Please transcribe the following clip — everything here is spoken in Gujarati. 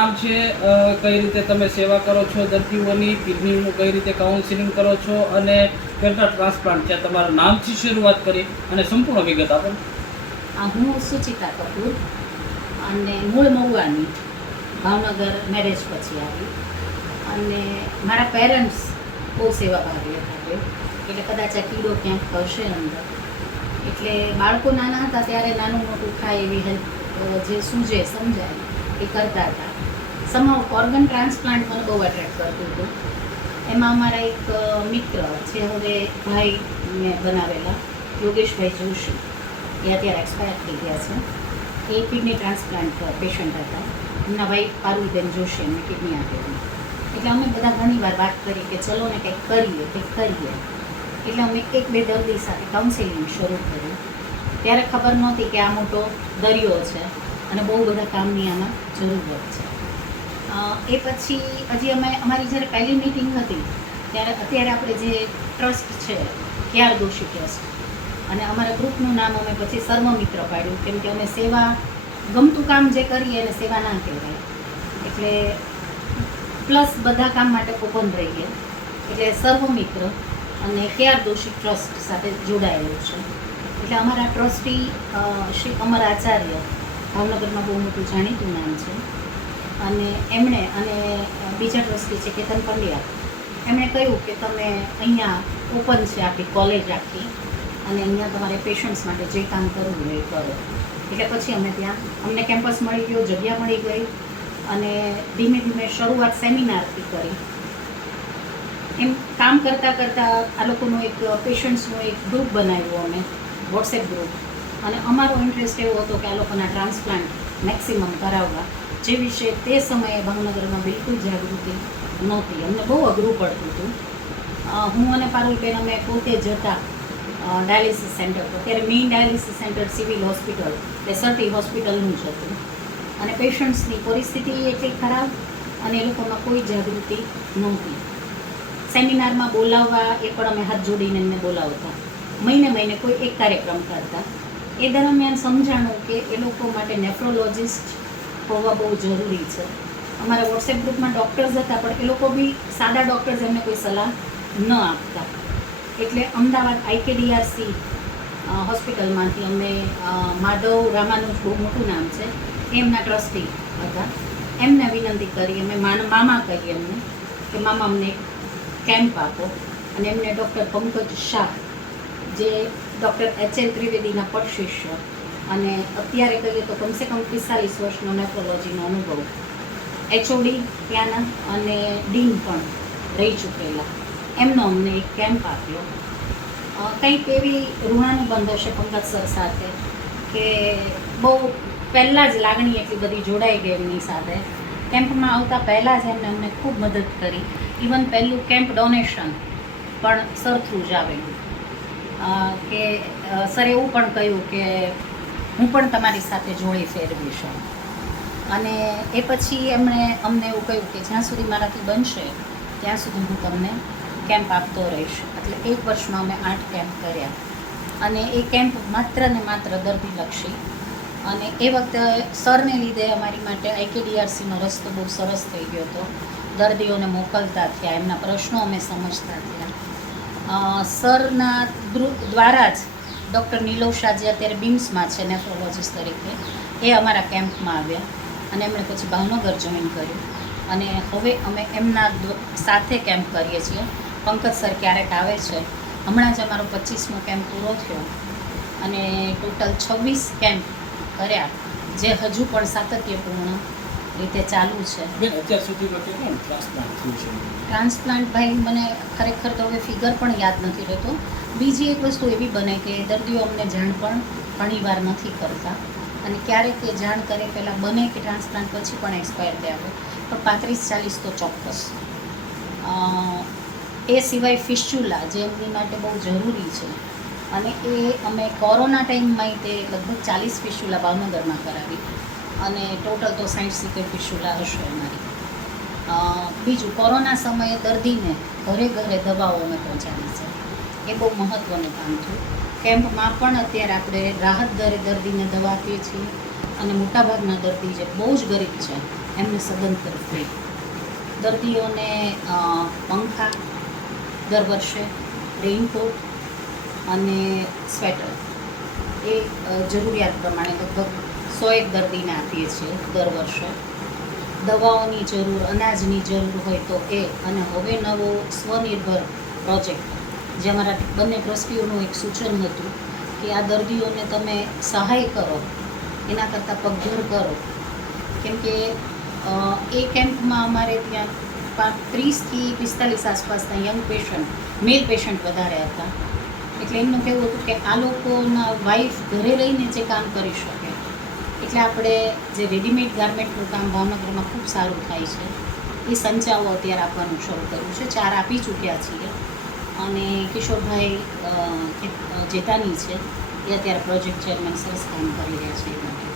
નામ છે કઈ રીતે તમે સેવા કરો છો દર્દીઓની, કિડનીનું કઈ રીતે કાઉન્સિલિંગ કરો છો અને કેટલા ટ્રાન્સપ્લાન્ટ છે, તમારા નામથી શરૂઆત કરી અને સંપૂર્ણ વિગત આપો. હું સુચિતા કપૂર અને મૂળ મહુવાની ભાવનગર મેરેજ પછી આવી. અને મારા પેરેન્ટ્સ બહુ સેવાભાવી હતા. એટલે કદાચ આ કીડો ક્યાંક કરશે અંદર. એટલે બાળકો નાના હતા ત્યારે નાનું મોટું થાય એવી હેલ્પ જે સૂજે, સમજાય, એ કરતા હતા. સમાવ ઓર્ગન ટ્રાન્સપ્લાન્ટ મને બહુ એટ્રેક્ટ કરતું હતું. એમાં અમારા એક મિત્ર જે હવે ભાઈ મેં બનાવેલા, યોગેશભાઈ જોશી. એ અત્યારે એક્સપાયર થઈ ગયા છે. એ કિડની ટ્રાન્સપ્લાન્ટ પેશન્ટ હતા. એમના વાઈફ પારુલબેન જોશી એમને કિડની આપેલી. એટલે અમે બધા ઘણી વાર વાત કરી કે ચલો ને કંઈક કરીએ કંઈક કરીએ. એટલે અમે એક બે દર્દી સાથે કાઉન્સેલિંગ શરૂ કર્યું ત્યારે ખબર નહોતી કે આ મોટો દરિયો છે અને બહુ બધા કામની આમાં જરૂરત છે. એ પછી હજી અમે, અમારી જ્યારે પહેલી મિટિંગ હતી, ત્યારે અત્યારે આપણે જે ટ્રસ્ટ છે કેઆર દોશી ટ્રસ્ટ અને અમારા ગ્રુપનું નામ અમે પછી સર્વમિત્ર પાડ્યું, કેમ કે અમે સેવા, ગમતું કામ જે કરીએ એને સેવા ના કહેવાય. એટલે પ્લસ બધા કામ માટે ઓપન રહીએ. એટલે સર્વમિત્ર અને કેઆર દોશી ટ્રસ્ટ સાથે જોડાયેલું છે. એટલે અમારા ટ્રસ્ટી શ્રી અમર આચાર્ય, ભાવનગરમાં બહુ મોટું જાણીતું નામ છે. અને એમણે, અને બીજા ટ્રસ્ટી છે કેતન પંડ્યા, એમણે કહ્યું કે તમે અહીંયા ઓપન છે આપણી કોલેજ આખી, અને અહીંયા તમારે પેશન્ટ્સ માટે જે કામ કરવું હોય એ કરો. એટલે પછી અમે ત્યાં, અમને કેમ્પસ મળી ગયો, જગ્યા મળી ગઈ, અને ધીમે ધીમે શરૂઆત સેમિનારથી કરી. એમ કામ કરતાં કરતાં આ લોકોનું એક પેશન્ટ્સનું એક ગ્રુપ બનાવ્યું અમે, વોટ્સએપ ગ્રુપ. અને અમારો ઇન્ટરેસ્ટ એવો હતો કે આ લોકોના ટ્રાન્સપ્લાન્ટ મેક્સિમમ કરાવવા. જે વિશે તે સમયે ભાવનગરમાં બિલકુલ જાગૃતિ નહોતી. અમને બહુ અઘરું પડતું હતું. હું અને પારુલબેન અમે પોતે જતા ડાયાલિસિસ સેન્ટર પર. ત્યારે main dialysis centre civil hospital એ સર્ટી હોસ્પિટલનું જ હતું. અને પેશન્ટ્સની પરિસ્થિતિ એટલી ખરાબ અને એ લોકોમાં કોઈ જાગૃતિ નહોતી. સેમિનારમાં બોલાવવા એ પણ અમે હાથ જોડીને એમને બોલાવતા. મહિને મહિને કોઈ એક કાર્યક્રમ કરતા. એ દરમિયાન સમજાણું કે એ લોકો માટે નેફ્રોલોજિસ્ટ હોવા બહુ જરૂરી છે. અમારા વોટ્સએપ ગ્રુપમાં ડૉક્ટર્સ હતા, પણ એ લોકો બી સાદા ડૉક્ટર્સ એમને કોઈ સલાહ ન આપતા. એટલે અમદાવાદ આઈકેડીઆરસી હોસ્પિટલમાંથી અમને માધવ રામાનું બહુ મોટું નામ છે. એમના ટ્રસ્ટી હતા. એમને વિનંતી કરી, અમે મામા કહીએ એમને કે મામા અમને કેમ્પ આપો. અને એમને ડૉક્ટર પંકજ શાહ, જે ડૉક્ટર એચ એલ ત્રિવેદીના પટ શિષ્ય અને અત્યારે કહીએ તો કમસે કમ પિસ્તાલીસ વર્ષનો નેફ્રોલોજીનો અનુભવ. એચઓડી ત્યાંના અને ડીન પણ રહી ચૂકેલા. એમનો અમને એક કેમ્પ આપ્યો. કંઈક એવી ઋણાનુબંધ હશે પંકજ સર સાથે કે બહુ પહેલાં જ લાગણી એટલી બધી જોડાઈ ગઈ એમની સાથે. કેમ્પમાં આવતા પહેલાં જ એમને અમને ખૂબ મદદ કરી. ઇવન પહેલું કેમ્પ ડોનેશન પણ સર થ્રુ જ આવેલું. કે સર એવું પણ કહ્યું કે હું પણ તમારી સાથે જોડી ફેરવીશ અને એ પછી એમણે અમને એવું કહ્યું કે જ્યાં સુધી મારાથી બનશે, ત્યાં સુધી હું તમને કેમ્પ આપતો રહીશ. એટલે એક વર્ષમાં અમે આઠ કેમ્પ કર્યા. અને એ કેમ્પ માત્ર ને માત્ર દર્દીલક્ષી. અને એ વખતે સરને લીધે અમારી માટે આઈકેડીઆરસીનો રસ્તો બહુ સરસ થઈ ગયો હતો. દર્દીઓને મોકલતા થયા, એમના પ્રશ્નો અમે સમજતા થયા. સરના દ્વારા જ ડૉક્ટર નીલવ શાહ અત્યારે બિમ્સમાં છે નેફ્રોલોજીસ્ટ તરીકે. એ અમારા કેમ્પમાં આવ્યા અને એમણે પછી ભાવનગર જોઈન કર્યું. અને હવે અમે એમના સાથે કેમ્પ કરીએ છીએ. પંકજ સર ક્યારેક આવે છે. હમણાં જ અમારો પચીસમો કેમ્પ પૂરો થયો. અને ટોટલ છવ્વીસ કેમ્પ કર્યા, જે હજુ પણ સાતત્યપૂર્ણ રીતે ચાલુ છે. બેન અત્યાર સુધીમાં કેટલા ટ્રાન્સપ્લાન્ટ થયું છે. ટ્રાન્સપ્લાન્ટ ભાઈ મને ખરેખર તો હવે ફિગર પણ યાદ નથી રહેતો. બીજી એક વસ્તુ એવી બને કે દર્દીઓ અમને જાણ પણ ઘણીવાર નથી કરતા. અને ક્યારેક એ જાણ કરે પહેલાં બને કે ટ્રાન્સપ્લાન્ટ પછી પણ એક્સપાયર થયા હોય. પણ પાંત્રીસ ચાલીસ તો ચોક્કસ. એ સિવાય ફિસ્ચ્યુલા જે એમની માટે બહુ જરૂરી છે. અને એ અમે કોરોના ટાઈમમાં તે લગભગ ચાલીસ ફિસ્ચ્યુલા ભાવનગરમાં કરાવી. અને ટોટલ તો સાઠ સિત્તેર પિશુલા હશે અમારી. બીજું કોરોના સમયે દર્દીને ઘરે ઘરે દવાઓ અમે પહોંચાડી છે. એ બહુ મહત્ત્વનું કામ થયું કેમ્પમાં પણ અત્યારે આપણે રાહત દરે દર્દીને દવા આપીએ છીએ અને મોટાભાગના દર્દી જે બહુ જ ગરીબ છે, એમને સદંતર ફ્રી દર્દીઓને પંખા દર વર્ષે રેઇનકોટ અને સ્વેટર એ જરૂરિયાત પ્રમાણે લગભગ સો એક દર્દીને આપીએ છીએ દર વર્ષે. દવાઓની જરૂર, અનાજની જરૂર હોય તો એ અને હવે નવો સ્વનિર્ભર પ્રોજેક્ટ. જે અમારા બંને ટ્રસ્ટીઓનું એક સૂચન હતું કે આ દર્દીઓને તમે સહાય કરો, એના કરતાં પગભર કરો. કેમ કે એ કેમ્પમાં અમારે ત્યાં પાંચ ત્રીસથી પિસ્તાલીસ આસપાસના યંગ પેશન્ટ મેલ પેશન્ટ વધારે હતા. એટલે એમનું કહેવું હતું કે આ લોકોના વાઈફ ઘરે રહીને જે કામ કરી શકે એટલે આપણે જે રેડીમેડ ગાર્મેન્ટનું કામ ભાવનગરમાં ખૂબ સારું થાય છે, એ સંચાઓ અત્યારે આપવાનું શરૂ કર્યું છે. ચાર આપી ચૂક્યા છીએ. અને કિશોરભાઈ જેતાની છે, એ અત્યારે પ્રોજેક્ટ ચેરમેન સરસ કામ કરી રહ્યા છે એ માટે.